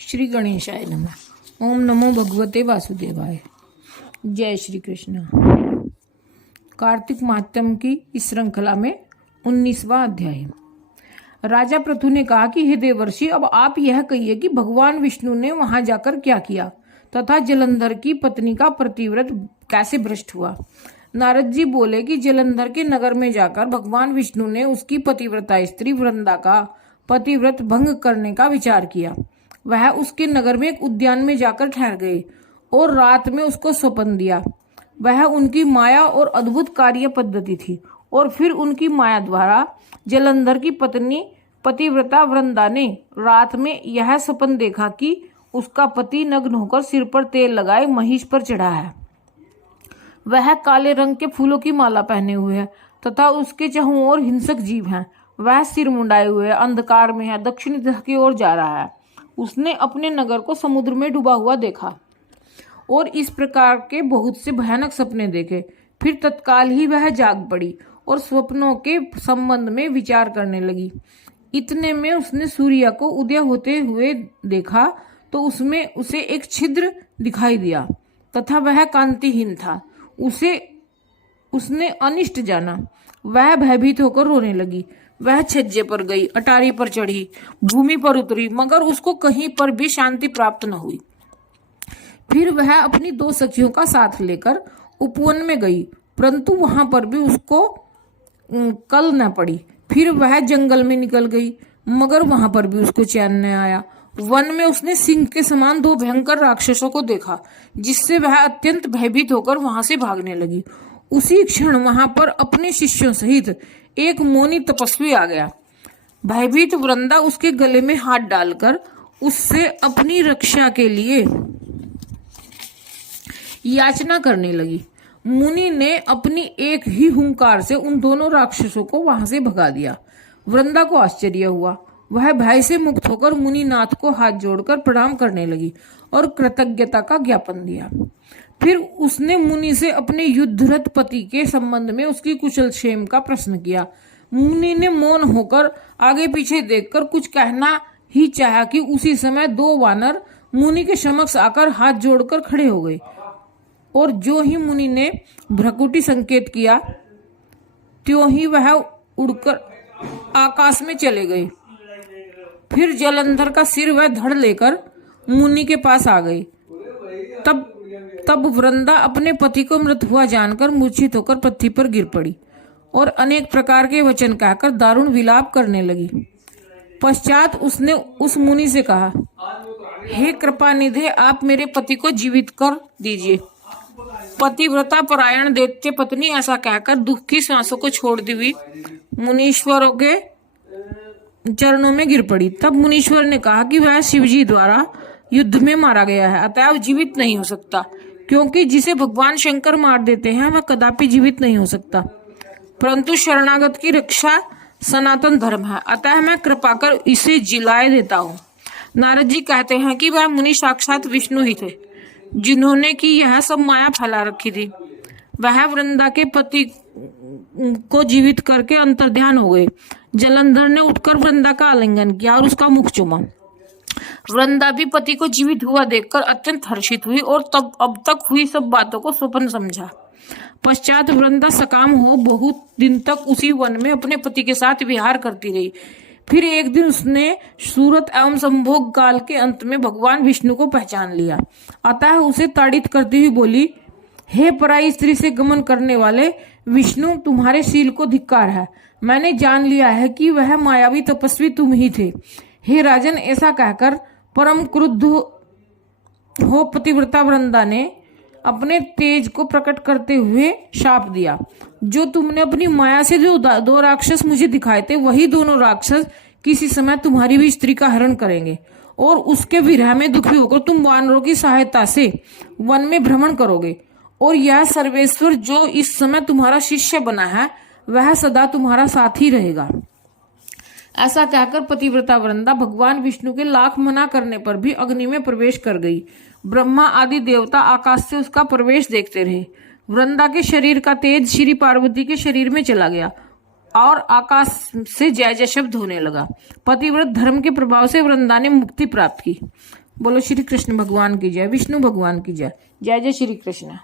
श्री गणेशाय नमः। ओम नमो भगवते वासुदेवाय। जय श्री कृष्ण। कार्तिक मात्यम की इस श्रृंखला में 19वां अध्याय। राजा पृथु ने कहा कि हे देवर्षि, अब आप यह कहिए कि भगवान विष्णु ने वहां जाकर क्या किया तथा जलंधर की पत्नी का प्रतिव्रत कैसे भ्रष्ट हुआ। नारद जी बोले कि जलंधर के नगर में जाकर भगवान विष्णु ने उसकी पतिव्रता स्त्री वृंदा का पतिव्रत भंग करने का विचार किया। वह उसके नगर में एक उद्यान में जाकर ठहर गए और रात में उसको स्वप्न दिया। वह उनकी माया और अद्भुत कार्य पद्धति थी। और फिर उनकी माया द्वारा जलंधर की पत्नी पतिव्रता वृंदा ने रात में यह स्वप्न देखा कि उसका पति नग्न होकर सिर पर तेल लगाए महिष पर चढ़ा है। वह काले रंग के फूलों की माला पहने हुए है तथा उसके चारों ओर हिंसक जीव हैं। वह सिर मुंडाए हुए अंधकार में है, दक्षिणी दिशा की ओर जा रहा है। उसने अपने नगर को समुद्र में डूबा हुआ देखा और इस प्रकार के बहुत से भयानक सपने देखे। फिर तत्काल ही वह जाग पड़ी और स्वप्नों के संबंध में विचार करने लगी। इतने में उसने सूर्य को उदय होते हुए देखा तो उसमें उसे एक छिद्र दिखाई दिया तथा वह कांतिहीन था। उसने अनिष्ट जाना। वह भयभीत होकर रोने लगी। वह छज्जे पर गई, अटारी पर चढ़ी, भूमि पर उतरी, मगर उसको कहीं पर भी शांति प्राप्त न हुई। फिर वह अपनी 2 सखियों का साथ लेकर उपवन में गई, परंतु वहां पर भी उसको कल न पड़ी। फिर वह जंगल में निकल गई, मगर वहां पर भी उसको चैन न आया। वन में उसने सिंह के समान 2 भयंकर राक्षसों को देखा, जिससे वह अत्यंत भयभीत होकर वहां से भागने लगी। उसी क्षण वहां पर अपने शिष्यों सहित एक मौनी तपस्वी आ गया। भयभीत वृंदा उसके गले में हाथ डालकर उससे अपनी रक्षा के लिए याचना करने लगी। मुनि ने अपनी एक ही हुंकार से उन दोनों राक्षसों को वहां से भगा दिया। वृंदा को आश्चर्य हुआ। वह भय से मुक्त होकर मुनिनाथ को हाथ जोड़कर प्रणाम करने लगी और कृतज्ञता का ज्ञापन दिया। फिर उसने मुनि से अपने युद्धरत पति के संबंध में उसकी कुशल क्षेम का प्रश्न किया। मुनि ने मौन होकर आगे पीछे देखकर कुछ कहना ही चाहा कि उसी समय 2 वानर मुनि के समक्ष आकर हाथ जोड़कर खड़े हो गए और जो ही मुनि ने भ्रकुटी संकेत किया त्यों ही वह उड़कर आकाश में चले गए। फिर जलंधर का सिर वह धड़ लेकर मुनि के पास आ गई। तब वृंदा अपने पति को मृत हुआ जानकर मूर्छित होकर पृथ्वी पर गिर पड़ी और अनेक प्रकार के वचन कहकर दारुण विलाप करने लगी। पश्चात उसने उस मुनि से कहा, हे कृपानिधे, आप मेरे पति को जीवित कर दीजिए। पतिव्रता परायण दैत्य पत्नी ऐसा कहकर दुख की सांसों को छोड़ती हुई मुनीश्वरों के चरणों में गिर पड़ी। तब मुनीश्वर ने कहा कि वह शिवजी द्वारा युद्ध में मारा गया है, अतएव जीवित नहीं हो सकता, क्योंकि जिसे भगवान शंकर मार देते हैं वह कदापि जीवित नहीं हो सकता। परंतु शरणागत की रक्षा सनातन धर्म है, अतः मैं कृपा कर इसे जिलाए देता हूँ। नारद जी कहते हैं कि वह मुनि साक्षात विष्णु ही थे, जिन्होंने की यह सब माया फैला रखी थी। वह वृंदा के पति को जीवित करके अंतर्ध्यान हो गए। जलंधर ने उठकर वृंदा का आलिंगन किया और उसका मुख चूमा। वृंदा भी पति को जीवित हुआ देखकर अत्यंत हर्षित हुई और तब अब तक हुई सब बातों को स्वप्न समझा। पश्चात वृंदा सकाम हो बहुत दिन तक उसी वन में अपने पति के साथ विहार करती रही। फिर एक दिन उसने सूरत एवं संभोग काल के अंत में भगवान विष्णु को पहचान लिया। अतः उसे ताड़ित करती हुई बोली, हे पराई स्त्री से गमन करने वाले विष्णु, तुम्हारे शील को धिक्कार है। मैंने जान लिया है कि वह मायावी तपस्वी तुम ही थे। हे राजन, ऐसा कहकर परम क्रुद्ध हो पतिव्रता वृंदा ने अपने तेज को प्रकट करते हुए शाप दिया। जो तुमने अपनी माया से जो 2 राक्षस मुझे दिखाए थे, वही दोनों राक्षस किसी समय तुम्हारी भी स्त्री का हरण करेंगे और उसके विरह में दुखी होकर तुम वानरों की सहायता से वन में भ्रमण करोगे और यह सर्वेश्वर जो इस समय तुम्हारा शिष्य बना है वह सदा तुम्हारा साथ ही रहेगा। ऐसा कहकर पतिव्रता वृंदा भगवान विष्णु के लाख मना करने पर भी अग्नि में प्रवेश कर गई। ब्रह्मा आदि देवता आकाश से उसका प्रवेश देखते रहे। वृंदा के शरीर का तेज श्री पार्वती के शरीर में चला गया और आकाश से जय जय शब्द होने लगा। पतिव्रत धर्म के प्रभाव से वृंदा ने मुक्ति प्राप्त की। बोलो श्री कृष्ण भगवान की जय, विष्णु भगवान की जय। जय जय श्री कृष्ण।